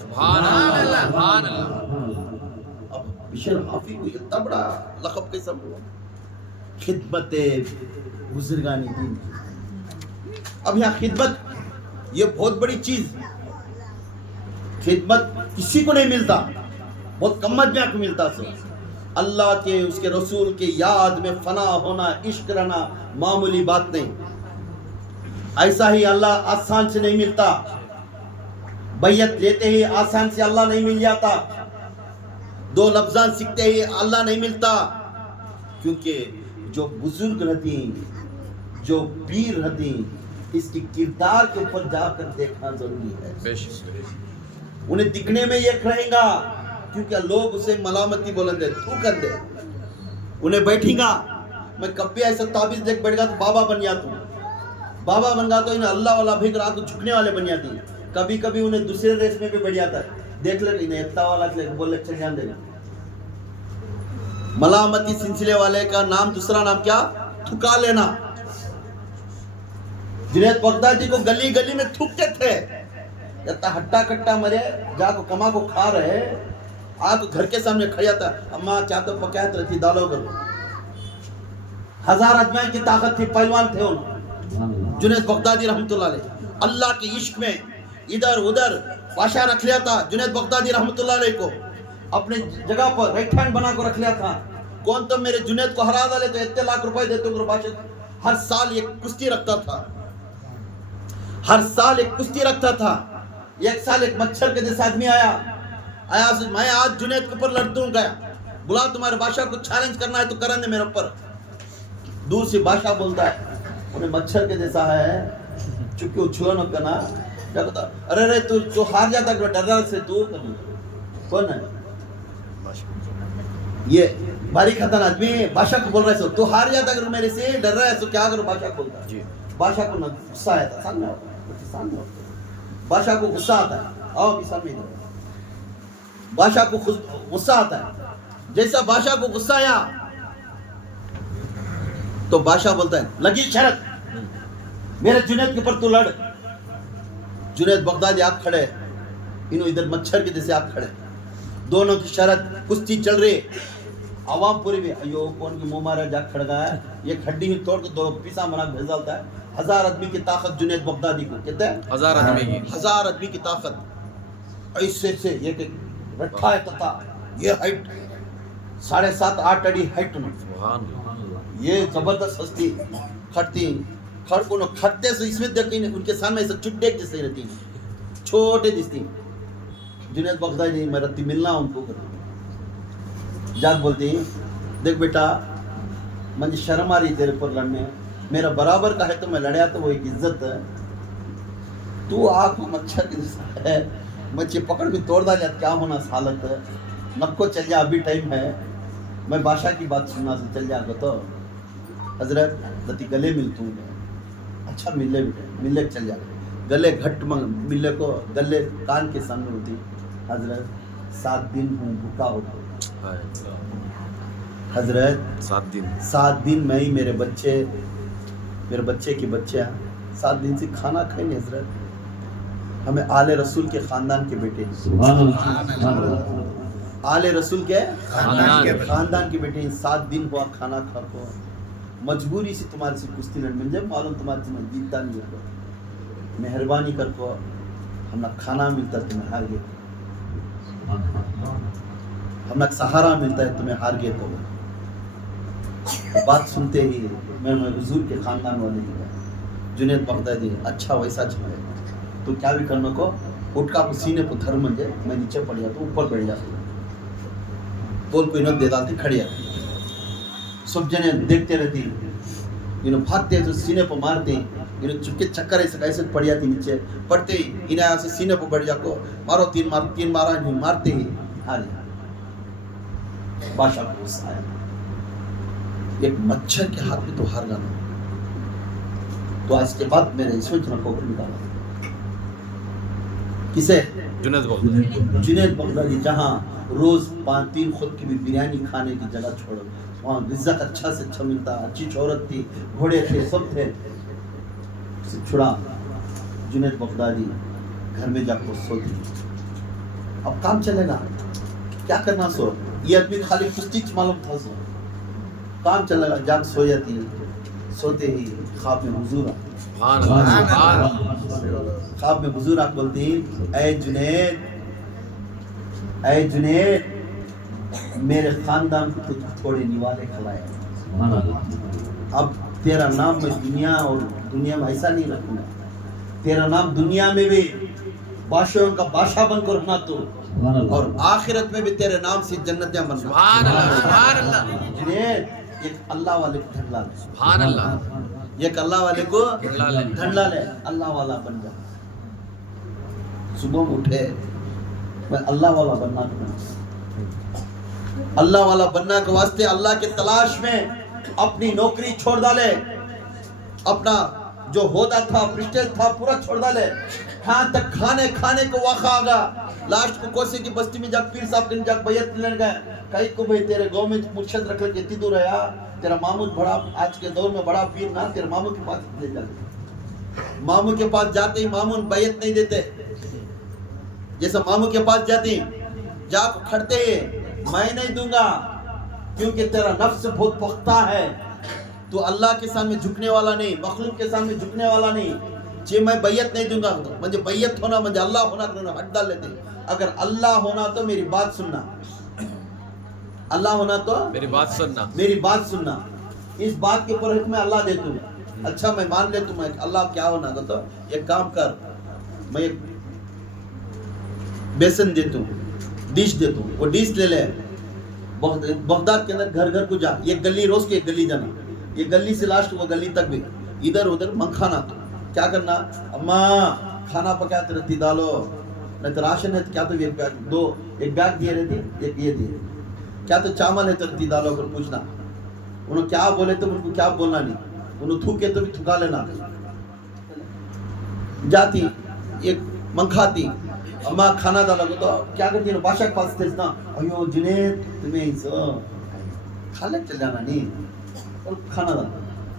سبحان اللہ سبحان اللہ. اب بشر حافی کو اتنا بڑا لقب کیسا ہوا؟ خدمت بزرگانی دین. اب یہاں خدمت یہ بہت بڑی چیز. خدمت کسی کو نہیں ملتا, بہت کم آدمیوں کو ملتا. سو اللہ کے اس کے رسول کے یاد میں فنا ہونا, عشق رہنا معمولی بات نہیں. ایسا ہی اللہ آسان سے نہیں ملتا. بیعت لیتے ہی آسان سے اللہ نہیں مل جاتا. 2 لفظاں سیکھتے ہی اللہ نہیں ملتا. کیونکہ جو بزرگ رہتی جو پیر رہتی اس کی کردار کے اوپر جا کر دیکھنا ضروری ہے. بے شک انہیں دکھنے میں یہ رہیں گا کیونکہ لوگ اسے ملامتی بولیں گے تو کر دے. انہیں بیٹھیں گا میں کب بھی ایسا تعبیز دیکھ بیٹھ گا تو بابا بن جاتا ہوں. بابا بن گا تو انہیں اللہ والا بھیگ رہا تو جھکنے والے بن جاتی. کبھی کبھی انہیں دوسرے ریس میں بھی بڑھ جاتا ہے. دیکھ لے انہیں اتنا والا بول لے چل جان دے گا. ملامتی سلسلے والے کا نام دوسرا نام کیا؟ تھکا لینا. جنید بغدادی کو گلی گلی میں تھکتے تھے. اتنا ہٹا کٹا مرے جا کو کما کو کھا رہے آ تو گھر کے سامنے کھڑیا تھا. اماں کیا تو پکایت رہتی دالو کرو. 1000 آدمیوں کی طاقت تھی, پہلوان تھے انہوں. جنید بغدادی رحمت اللہ علیہ اللہ کے عشق میں ادھر ادھر بادشاہ رکھ لیا تھا. جنید بغدادی رحمت اللہ علیہ کو اپنے جگہ پر رائٹ ہینڈ بنا کر رکھ لیا تھا. کون تم میرے جنید کو ہرا ڈالے تو اتنے لاکھ روپے دیتے ہو. بادشاہ ہر سال ایک کشتی رکھتا تھا. ہر سال ایک کشتی رکھتا تھا. ایک سال ایک مچھر کے جیسا آدمی آیا میں آج جنید کے اوپر لڑتا ہوں. گیا بلا تمہارے بادشاہ کو چیلنج کرنا ہے تو کرن دے میرے اوپر. دور سے بادشاہ بولتا ہے انہیں مچھر کے جیسا ہے چونکہ اچھلا نہ کرنا. کیا کہتا ارے تو ہار جاتا کہ ڈر رہا سے تو کون ہے یہ باری خطان آدمی بادشاہ کو بول رہے سو تو ہار جاتا اگر میرے سے ڈر رہا ہے تو کیا کرو. بادشاہ کو بولتا ہے بادشاہ کو غصہ آیا تھا. سامنے بادشاہ کو غصہ آتا ہے. آؤ سامنے بادشاہ کو غصہ آتا ہے. جیسا بادشاہ کو غصہ آیا تو بادشاہ بولتا ہے لگی شرط میرے جنید کے اوپر تو لڑ. جنید بغدادی آپ کھڑے انہوں ادھر مچھر کے جیسے آپ کھڑے. دونوں کی شرط کشتی چل رہی. عوام پوری بھی ایو کون کی منہ مارا جا کھڑ گیا ہے. یہ کھڈی میں توڑ کے 2 پیسا بنا کے بھیجالتا ہے. 1000 آدمی کی طاقت جنید بغدادی کو کہتے ہیں 1000 آدمی کی 1000 آدمی کی طاقت. ایسے سے یہ کہ رٹھا ہے تتا یہ ہائٹ 7.5-8 اڑی ہائٹ. سبحان اللہ. یہ زبردست ہستی کھڑتی کھڑ کو کھڑتے سے اس میں دیکھیں ان کے سامنے ایسا چٹے جیسے رہتی چھوٹے دستی. جنید بغدادی میں رتی ملنا ان کو جاگ بولتی دیکھ بیٹا مجھے شرم آ رہی تیرے پر لڑنے. میرا برابر کا ہے تو میں لڑیا تو وہ ایک عزت ہے. تو آنکھ میں مچھر کی ہے مچھر پکڑ کے توڑ ڈالیا کیا ہونا حالت ہے. نکو چل جا ابھی ٹائم ہے. میں بادشاہ کی بات سننا سے چل جا گا تو حضرت لتی گلے ملتا ہوں. اچھا ملے بیٹے ملے چل جا گلے گھٹ ملے کو گلے کان کے سامنے ہوتی. حضرت 7 دن ہوں بھوکا ہوتا. حضرت 7 دن میں ہی میرے بچے کے بچے 7 دن سے کھانا کھائیں گے. حضرت ہمیں آل رسول کے خاندان کے بیٹے آل رسول کے خاندان کے بیٹے 7 دن ہوا کھانا کھا کو مجبوری سے تمہارے سے کشتی لڑ مل جائے. معلوم تمہارے سے میں جیتتا نہیں ہوگا. مہربانی کر کو ہمنا کھانا ملتا ہے تمہیں ہار گئے. ہمنا سہارا ملتا ہے تمہیں ہار گئے. تو بات سنتے ہی میں حضور کے خاندان والے ہی جنید بغدادی اچھا ویسا چھوڑے تو کیا بھی کرنے کو اٹھ کا سینے کو دھر منجے میں نیچے پڑ جاتا ہوں اوپر بیٹھ جاتا ہوں. بول کو انہیں دے ڈالتی کھڑی آتی. سب جنے دیکھتے رہتی انہیں بھاگتے تو سینے پر مارتے انہیں چپکے چکر ایسے پڑ جاتی نیچے پڑتے ہی انہیں ایسے سینے پر بیٹھ جا کو مارو 3 مارا مارتے ہی ہار جا. بادشاہ کو غصہ آیا، ایک مچھر کے ہاتھ میں تو ہار گانا، تو اس کے بعد میں نے سوچنا کو نکالا کسے؟ جنید بغدادی جنید بغدادی، جہاں روز 5-3 خود کی بھی بریانی کھانے کی جگہ چھوڑو، وہاں رزق اچھا سے اچھا ملتا، اچھی شہرت تھی، گھوڑے تھے، سب تھے، اسے چھڑا جنید بغدادی گھر میں جا کر سوتی، اب کام چلے گا کیا کرنا، سو یہ آدمی خالی کشتی معلوم تھا، سو کام چلے گا، جا کے سو جاتی، سوتے ہی خواب میں حضور آتے، سبحان اللہ سبحان اللہ خواب میں حضور آپ بولتے ہیں اے جنید، اے جنید میرے خاندان کو تھوڑے نوالے کھلائے، اب تیرا نام میں دنیا میں ایسا نہیں رکھوں گا، تیرا نام دنیا میں بھی بادشاہوں کا بادشاہ بن کر رکھنا تو، اور آخرت میں بھی تیرے نام سے جنتیاں بننا، سبحان اللہ سبحان اللہ جنید ایک اللہ والے کو ڈھنڈلا لے، سبحان اللہ ایک اللہ والے کو ڈھنڈلا لے، ڈھنڈلا لے، اللہ والا بن جا، صبح میں اٹھے میں اللہ والا بننا کرنا، اللہ والا بننا کے واسطے اللہ کے تلاش میں اپنی نوکری چھوڑ ڈالے، اپنا جو ہوتا تھا پرسٹیج تھا پورا چھوڑ ڈالے، ہاں تک کھانے کو واقع آگا، لاسٹ کو کوسے کی بستی میں جا پیر صاحب کے جا بیعت لینے گئے، کئی کو بھئی تیرے گاؤں میں مرشد رکھ کے اتنی دور ہے، تیرا ماموں بڑا آج کے دور میں بڑا پیر نہ، تیرے ماموں کے پاس لے جاتے، ماموں کے پاس جاتے ہی ماموں بیعت نہیں دیتے، جیسا ماموں کے پاس جاتے جا کو کھڑتے ہیں میں نہیں دوں گا کیونکہ تیرا نفس بہت پختہ ہے، تو اللہ کے سامنے جھکنے والا نہیں، مخلوق کے سامنے جھکنے والا نہیں، جی میں بیعت نہیں دوں گا، مجھے بیعت ہونا مجھے اللہ ہونا کرنا ہٹ ڈال لیتے، اگر اللہ ہونا تو میری بات سننا، اللہ ہونا تو میری بات سننا، میری بات سننا، اس بات کے اوپر حکم اللہ دے دوں، اچھا میں مان لیتا ہوں اللہ کیا ہونا تو ایک کام کر، میں ایک بیسن دیتا ہوں، ڈش دیتا ہوں، وہ ڈش لے لے، بغداد کے اندر گھر گھر کو جا، یہ گلی روز کے ایک گلی جانا، یہ گلی سے لاسٹ وہ گلی تک بھی ادھر ادھر منکھانا، تو کیا کرنا، اماں کھانا پکا کے رہتی ڈالو، نہیں تو راشن ہے تو کیا تو ایک بیگ دیے رہتی، ایک یہ دیے، کیا تو چاول ہے تو رہتی ڈالو کر پوچھنا، انہوں کیا بولے تو ان کو کیا بولنا نہیں، انہوں تھوکے تو بھی تھکا لینا، جاتی ایک منکھاتی، اماں کھانا ڈالا تو کیا کرتی ہے، بادشاہ کے پاس تھے نا، ایو جنید تمہیں کھانے چل جانا نہیں، اور کھانا ڈالا،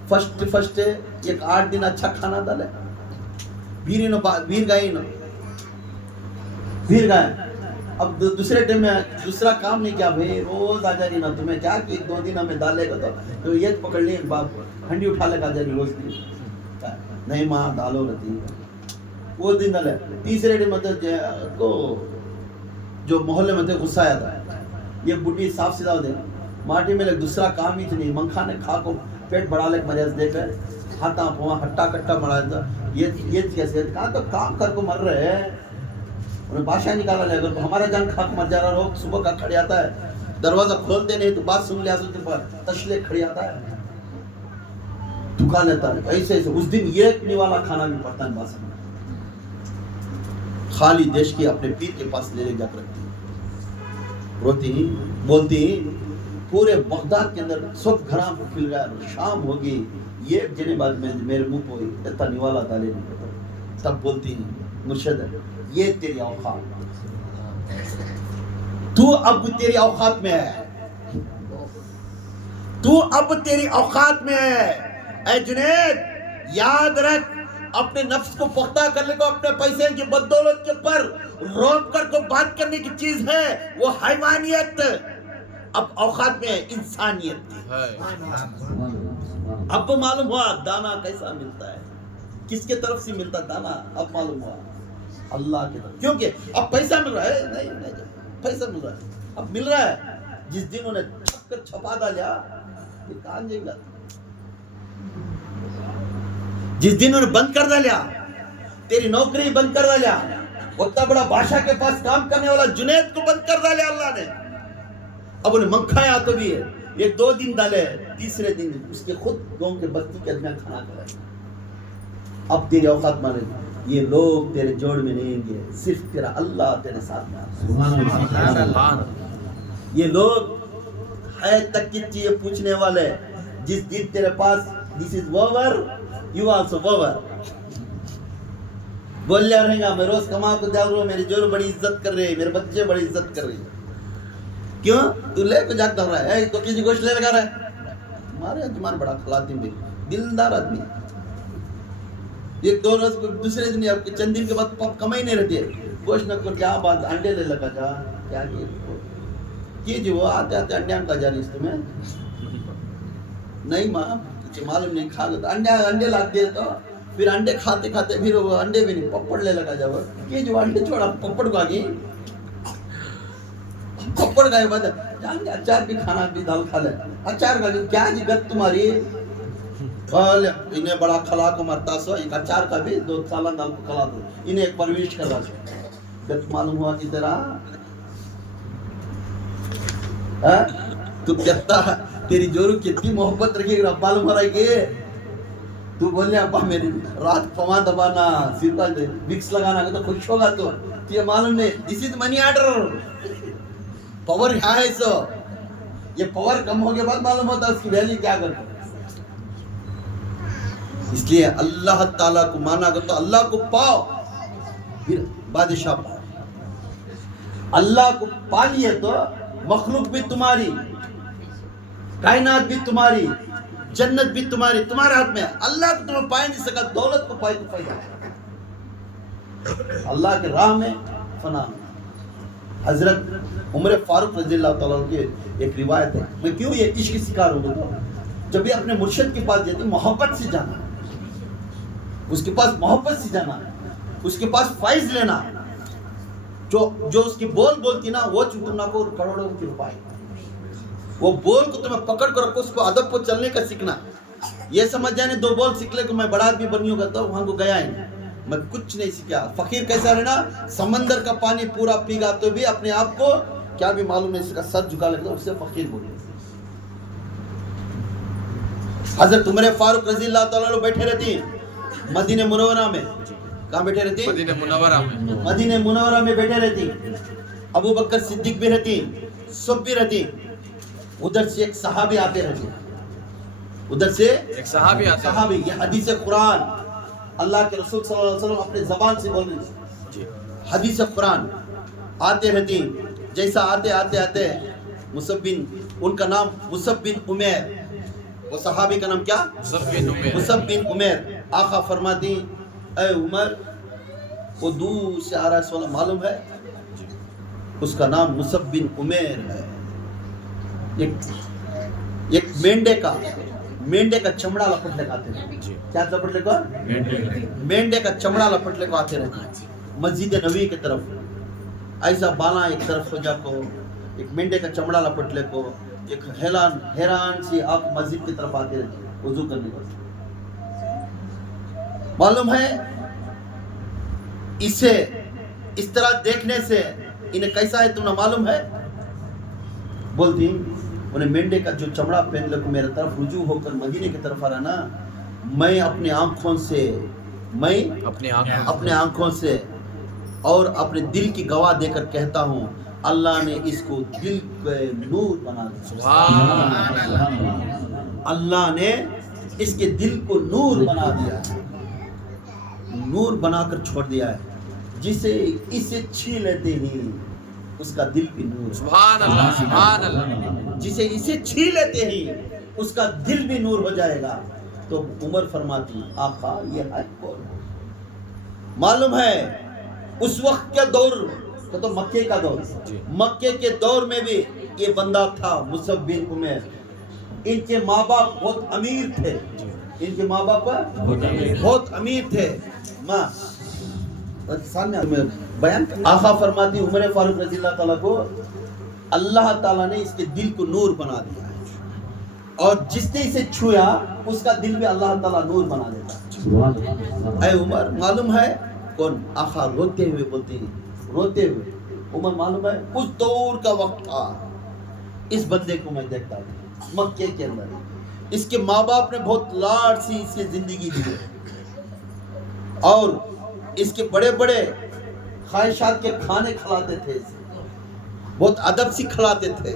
فرسٹ ایک 8 دن اچھا کھانا ڈالے، بھیر گئے، اب دوسرے ٹائم میں دوسرا کام نہیں کیا، بھئی روز آ جا رہی نا تمہیں کیا کہ 2 دن ہمیں ڈالے گا تو یہ پکڑ لی ہنڈی اٹھا لے گا جا رہی روز کی، نہیں ماں ڈالو رہتی، وہ دن ڈالے، تیسرے دن مطلب کو جو محلے میں تھے غصہ آیا تھا، یہ بڈی صاف سیدھا دے ماٹی میں لے دوسرا کام ہی نہیں، منکھا نے کھا کو پیٹ بڑھا لے مریض دے کر ہاتھاں پواں ہٹا کٹا مڑا تھا، یہ کیسے کہا تو کام کر کو مر رہے ہیں، انہیں بادشاہ نکالا لے، اگر ہمارا جان کھا مر جا رہا ہو، صبح کا کھڑی آتا ہے، دروازہ کھولتے نہیں تو بات سن لیا سوتے پر تشلے کھڑی آتا ہے، دھکا لیتا ہے، ایسے اس دن یہ نوالا کھانا بھی پڑتا ہے، باسا خالی دیش کی اپنے پیر کے پاس لے جا کر رکھتی، روتی ہی بولتی ہی پورے بغداد کے اندر سب گھرام کو کھل گیا، شام ہوگی، یہ جنے بعد میں میرے منہ پہ اتنا نوالا ڈالے نہیں پتا، تب بولتی ہی مرشد یہ تیری اوقات، تو اب تیری اوقات میں ہے، تو اب تیری اوقات میں ہے، اے جنید یاد رکھ، اپنے نفس کو پختہ کرنے کو اپنے پیسے کی بدولت کے پر روک کر کو بات کرنے کی چیز ہے وہ حیوانیت، اب اوقات میں انسانیت تھی، اب معلوم ہوا دانا کیسا ملتا ہے، کس کے طرف سے ملتا دانا، اب معلوم ہوا اللہ کی طرف، کیونکہ اب پیسہ مل رہا ہے، نہیں پیسہ مل رہا ہے، اب مل رہا ہے، جس دن انہیں چھپ کر چھپا ڈالیا یہ کہاں جائے گا، جس دن انہیں بند کر دیا، تیری نوکری بند کر دیا، اتنا بڑا بادشاہ کے پاس کام کرنے والا جنید کو بند کر دیا اللہ نے، اب انہیں منکھایا تو بھی ہے، 1-2 دن ڈالے، تیسرے دن اس کے خود گاؤں کے بستی کے ادمیاں کھانا کرے، اب تیری اوقات مانے، یہ لوگ تیرے جوڑ میں نہیں ہیں گے، صرف تیرا اللہ تیرے ساتھ میں، سبحان اللہ، یہ لوگ ہے تک کی چیز پوچھنے والے جس دن تیرے پاس دس از اوور یو آلسو اوور بول لیا رہے گا میں روز کما کو جا رہا ہوں میری جور بڑی عزت کر رہے ہیں میرے بچے بڑی عزت کر رہے ہیں کیوں تو لے کو جاگتا رہا ہے تو کسی گوشت لے لگا رہا ہے ہمارے تمہارا بڑا خلاتی بھی دلدار آدمی ایک دو روز دوسرے دن آپ کے چند دن کے بعد کمائی نہیں رہتی ہے گوشت نہ کر کیا بات انڈے لے لگا جا کیا کی جو وہ آتے آتے انڈے کا جا رہی اس تمہیں نہیں ماں کچھ معلوم نہیں کھا لیتا انڈے لاتے تو پھر انڈے کھاتے کھاتے پھر وہ انڈے بھی نہیں پپڑ لے لگا جا یہ جو انڈے چھوڑا پپڑ کو آگی پپڑ کا بعد اچار بھی کھانا بھی دال کھا لے اچار کا کیا جی گت تمہاری انہیں بڑا کھلا کو مرتا سو ایک اچار کا بھی 2 سالن دال کو کھلا دو انہیں ایک پرویش کرا سو گت معلوم ہوا کی طرح تو کہتا تیری جورو کتنی محبت رکھے گا معلوم ہو رہا ہے کہ تو بولنے ابا میری رات پما دبانا سر پر وکس لگانا تو خوش ہوگا تو یہ معلوم نہیں دس از منی آرڈر پاور یہاں ہے سو یہ پاور کم ہو کے بعد معلوم ہوتا ہے اس کی ویلیو کیا کرتا اس لیے اللہ تعالیٰ کو مانا کر تو اللہ کو پاؤ پھر بادشاہ پاؤ اللہ کو پا لیے تو مخلوق بھی تمہاری کائنات بھی تمہاری جنت بھی تمہاری تمہارے ہاتھ میں اللہ کو تمہیں پائے نہیں سکا دولت کو پائے تو فائدہ اللہ کے راہ میں فنا حضرت عمر فاروق رضی اللہ تعالیٰ کی ایک روایت ہے میں کیوں یہ عشق کی شکار ہوں جب بھی اپنے مرشد کے پاس جاتی محبت سے جانا اس کے پاس محبت سے جانا اس کے پاس فائز لینا جو اس کی بول بولتی نا وہ چکنا کو کروڑوں کی روپائے وہ بول کو تمہیں پکڑ کر رکھو اس کو ادب کو چلنے کا سیکھنا یہ سمجھ جانے 2 بول سیکھ لے کہ میں بڑا آدمی بنیوں گا تو وہاں کو گیا ہی میں کچھ نہیں سیکھا فقیر کیسا رہنا سمندر کا پانی پورا پی گا تو بھی اپنے آپ کو کیا بھی معلوم نہیں سکا سر جھکا لگتا اس سے فقیر بولے حضرت عمر فاروق رضی اللہ تعالیٰ بیٹھے رہتی ہیں مدینہ منورہ میں کہاں بیٹھے رہتی مدینہ منورہ میں مدینہ منورہ میں بیٹھے رہتی ابو بکر صدیق بھی رہتی سب بھی رہتی ادھر سے ایک صحابی آتے رہتے ادھر سے ایک صحابی آتا ہے صحابی یہ حدیث قرآن اللہ کے رسول صلی اللہ علیہ وسلم اپنے زبان سے بول رہے جی حدیث قرآن آتے رہتی جیسا آتے آتے آتے مصعب بن ان کا نام مصعب بن عمیر وہ صحابی کا نام کیا مصعب بن عمیر آقا فرماتی اے عمر وہ دور سے آ رہا ہے سوال معلوم ہے اس کا نام مصعب بن عمیر ہے ایک مینڈے کا چمڑا لپٹ لے آتے رہتے کیا لپٹ لے کو مینڈے کا چمڑا لپٹ لے کو آتے رہتے مسجد نبی کی طرف ایسا بالا ایک طرف ہو جا کو ایک مینڈے کا چمڑا لپٹ لے کو ایک حیران سی آپ مسجد کی طرف آتے رہتے وضو کرنے کو معلوم ہے اسے اس طرح دیکھنے سے انہیں کیسا ہے تمہیں معلوم ہے بولتی انہیں مینڈے کا جو چمڑا پہن لے کو میرے طرف رجوع ہو کر مدینے کی طرف آ رہا نا میں اپنے آنکھوں سے اور اپنے دل کی گواہ دے کر کہتا ہوں اللہ نے اس کو دل کے نور بنا دیا اللہ نے اس کے دل کو نور بنا دیا نور بنا کر چھوڑ دیا ہے جسے اسے چھین لیتے ہی اس کا دل بھی نور سبحان اللہ جسے اسے چھین لیتے ہی اس کا دل بھی نور ہو جائے گا تو عمر فرماتی آقا یہ ہے کون معلوم ہے اس وقت کا دور تو مکے کا دور مکے کے دور میں بھی یہ بندہ تھا مصعب بن عمیر ان کے ماں باپ بہت امیر تھے ان کے ماں باپ بہت امیر تھے ماں بیان آقا فرماتی عمر فاروق رضی اللہ تعالیٰ کو اللہ تعالیٰ نے اس کے دل کو نور بنا دیا ہے اور جس نے اسے چھویا اس کا دل بھی اللہ تعالیٰ نور بنا دیتا اے عمر معلوم ہے کون آقا روتے ہوئے بولتے ہیں روتے ہوئے عمر معلوم ہے اس دور کا وقت تھا اس بندے کو میں دیکھتا تھا مکے کے اندر اس کے ماں باپ نے بہت لاڈ سی اس کی زندگی دی اور اس کے بڑے بڑے خواہشات کے کھانے کھلاتے تھے بہت ادب سے کھلاتے تھے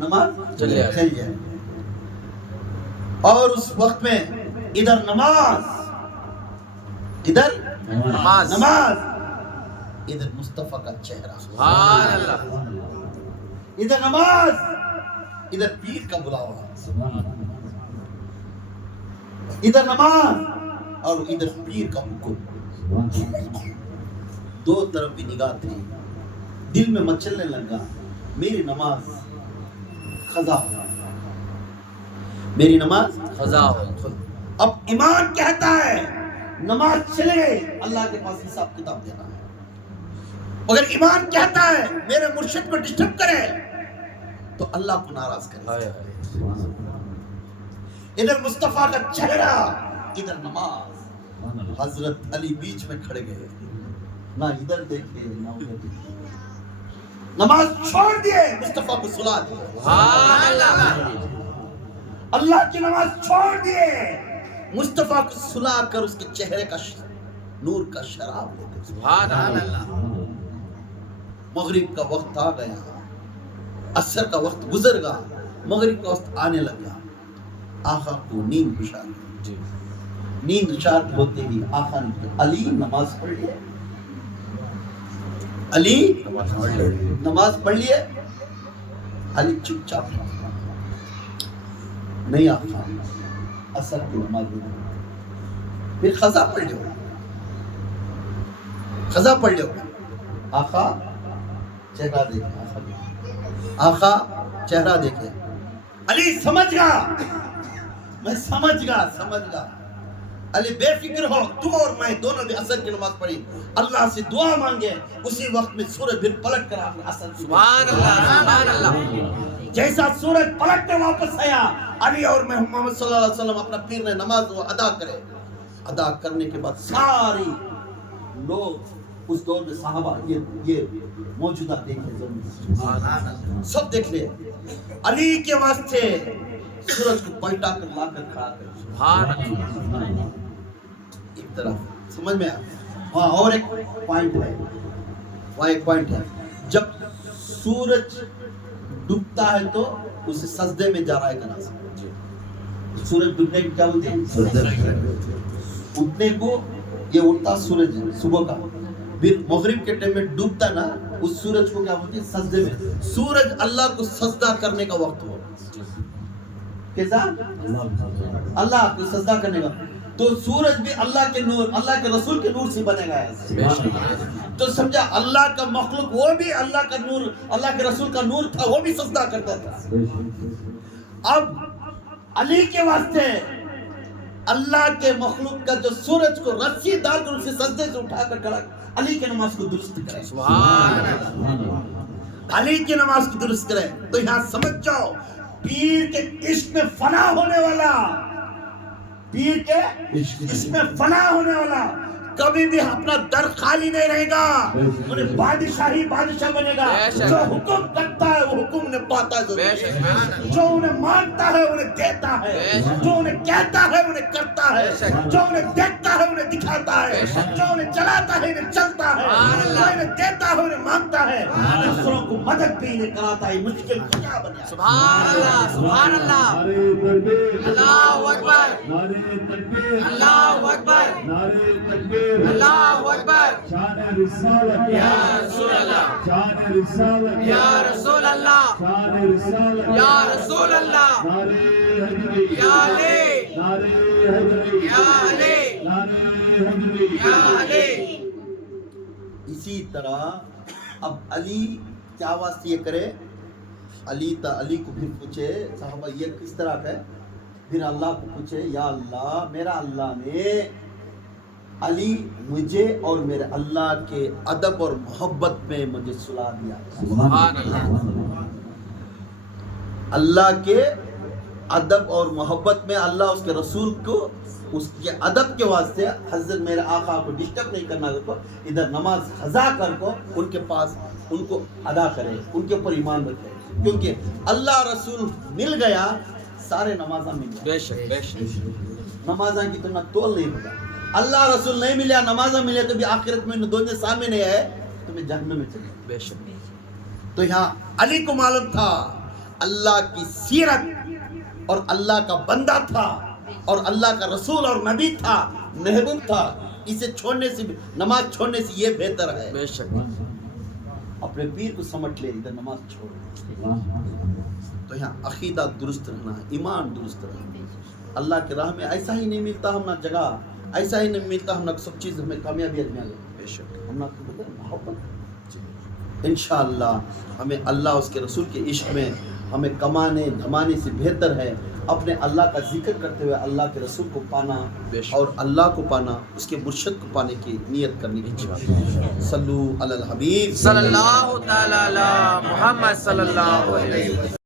نماز چل جائے. چل جائے. اور اس وقت میں ادھر نماز، ادھر نماز. نماز، ادھر مصطفیٰ کا چہرہ، سبحان اللہ. ادھر نماز، ادھر پیر کا بلاوا، ادھر نماز اور ادھر پیر کا حکم. دو طرف بھی نگاہ تھی. دل میں مچلنے لگا میری نماز قضا ہو، میری نماز خضا ہو. اب ایمان کہتا ہے نماز چلے گئے اللہ کے پاس حساب کتاب دینا ہے. مگر ایمان کہتا ہے میرے مرشد کو ڈسٹرب کرے تو اللہ کو ناراض کرے. ہائے ہائے. ادھر مصطفیٰ کا چہرہ، ادھر نماز. حضرت علی بیچ میں کھڑے گئے، نہ ادھر دیکھے نہ ادھر دیکھے. نماز چھوڑ دیے، مصطفیٰ کو سلا دیے. سبحان اللہ. اللہ کی نماز چھوڑ دیے، مصطفیٰ کو سلا کر اس کے چہرے کا نور کا شراب لیتے. سبحان اللہ. مغرب کا وقت آ گیا، عصر کا وقت گزر گیا، مغرب کا وقت آنے لگا. آقا کو نیند گشا دی. جی. نیند شاد ہوتے ہی آقا نے کہا علی نماز پڑھ لیے، علی نماز پڑھ لیے. علی چپ چاپ نہیں آقا عصر کی نماز نہیں. پھر قضا پڑھ لیو، قضا پڑھ لیو. آقا چہرہ دیکھے، آقا چہرہ دیکھے. علی سمجھ گا، میں سمجھ گا. علی بے فکر ہو، تو اور میں دونوں بھی عصر کی نماز پڑھی. اللہ سے دعا مانگے، اسی وقت میں سورج پھر پلٹ کر آپ نے عصر کی سبحان اللہ. سبحان اللہ. جیسا سورج پلٹ کے واپس آیا، علی اور محمد صلی اللہ علیہ وسلم اپنا پیر نے نماز وہ ادا کرے. ادا کرنے کے بعد ساری لوگ اس دور میں صحابہ یہ موجودہ دیکھے ضرور، سب دیکھ لے. علی کے واسطے سورج کو پلٹا کر لا کر کھڑا کر. سبحان اللہ. ایک طرف سمجھ میں آیا. ہاں اور ایک پوائنٹ ہے، وہاں ایک پوائنٹ ہے. جب سورج ڈوبتا ہے تو اسے سجدے میں جا رہا ہے جنازہ. سورج ڈوبنے کو کیا بولتے ہیں؟ اٹھنے کو. یہ اٹھتا سورج ہے صبح کا، پھر مغرب کے ٹائم میں ڈوبتا نا، اس سورج کو کیا بولتے ہیں؟ سجدے میں. سورج اللہ کو سجدہ کرنے کا وقت ہوا. کیسا؟ اللہ کو سجدہ کرنے کا. تو سورج بھی اللہ کے نور، اللہ کے رسول کے نور سے بنے گا ہے. تو سمجھا اللہ کا مخلوق وہ بھی اللہ کا نور، اللہ کے رسول کا نور تھا، وہ بھی سجدہ کرتا تھا. اب علی کے واسطے اللہ کے مخلوق کا جو سورج کو رسی ڈال کر اسے سجدے سے اٹھا کر کھڑا، علی کی نماز کو درست کرے. سبحان اللہ. علی کی نماز کو درست کرے. تو یہاں سمجھ جاؤ پیر کے عشق میں فنا ہونے والا، پیر کے عشق میں فنا ہونے والا کبھی بھی اپنا در خالی نہیں رہے گا. انہیں بادشاہی بادشاہ بنے گا. جو حکم کرتا ہے وہ حکم نے پاتا ہے، جو انہیں مانتا ہے انہیں دیتا ہے، جو انہیں کہتا ہے انہیں کرتا ہے، جو انہیں دیکھتا ہے انہیں دکھاتا ہے، جو انہیں چلاتا ہے انہیں چلتا ہے، جو انہیں دیتا ہے انہیں مانگتا ہے، دوسروں کو مدد بھی انہیں کراتا ہے. مشکل کیا بنے؟ سبحان اللہ. سبحان اللہ. نعرے تکبیر، اللہ اکبر. نعرے تکبیر، اللہ اکبر. نعرے تکبیر. اللہ اکبر. شان رسالت یا رسول اللہ. شان رسالت یا رسول اللہ. شان رسالت یا رسول اللہ. نعرے حیدری، یا علی. نعرے حیدری، یا علی. نعرے حیدری. یا علی. اسی طرح اب علی کیا واسطے یہ کرے؟ علی کو پھر پوچھے صحابہ یہ کس طرح کا ہے؟ پھر اللہ کو پوچھے یا اللہ میرا اللہ نے علی مجھے اور میرے اللہ کے ادب اور محبت میں مجھے سلا دیا. سبحان اللہ. اللہ کے ادب اور محبت میں اللہ اس کے رسول کو اس کے ادب کے واسطے حضرت میرے آقا کو ڈسٹرب نہیں کرنا کو ادھر نماز قضا کر کو ان کے پاس ان کو ادا کرے، ان کے اوپر ایمان رکھے. کیونکہ اللہ رسول مل گیا سارے نمازاں مل گئے. بے شک بے شک. نمازاں کی تمہیں تول نہیں ہوگا. اللہ رسول نہیں ملیا، نمازاں ملے تو بھی آخرت میں دونوں سامنے نہیں ہے، تمہیں جہنم میں چلے. بے شک. تو یہاں علی کو معلوم تھا اللہ کی سیرت اور اللہ کا بندہ تھا اور اللہ کا رسول اور نبی تھا، محبوب تھا، اسے چھوڑنے سے، نماز چھوڑنے سے یہ بہتر ہے۔ بے شک اپنے پیر کو سمجھ لے، ادھر نماز چھوڑ۔ تو یہاں عقیدہ درست رہنا ہے، ایمان درست رہنا ہے۔ اللہ کے راہ میں ایسا ہی نہیں ملتا ہم نہ جگہ، ایسا ہی نہیں ملتا ہم نہ سب چیز، ہمیں کامیابی بے شک ہم نہ محبت۔ انشاءاللہ ہمیں اللہ اس کے رسول کے عشق میں ہمیں کمانے دھمانے سے بہتر ہے اپنے اللہ کا ذکر کرتے ہوئے اللہ کے رسول کو پانا بے شک۔ اور اللہ کو پانا، اس کے مرشد کو پانے کی نیت کرنی کی۔ صلو علی الحبیب صلی اللہ تعالی علی محمد صلی اللہ علیہ وسلم۔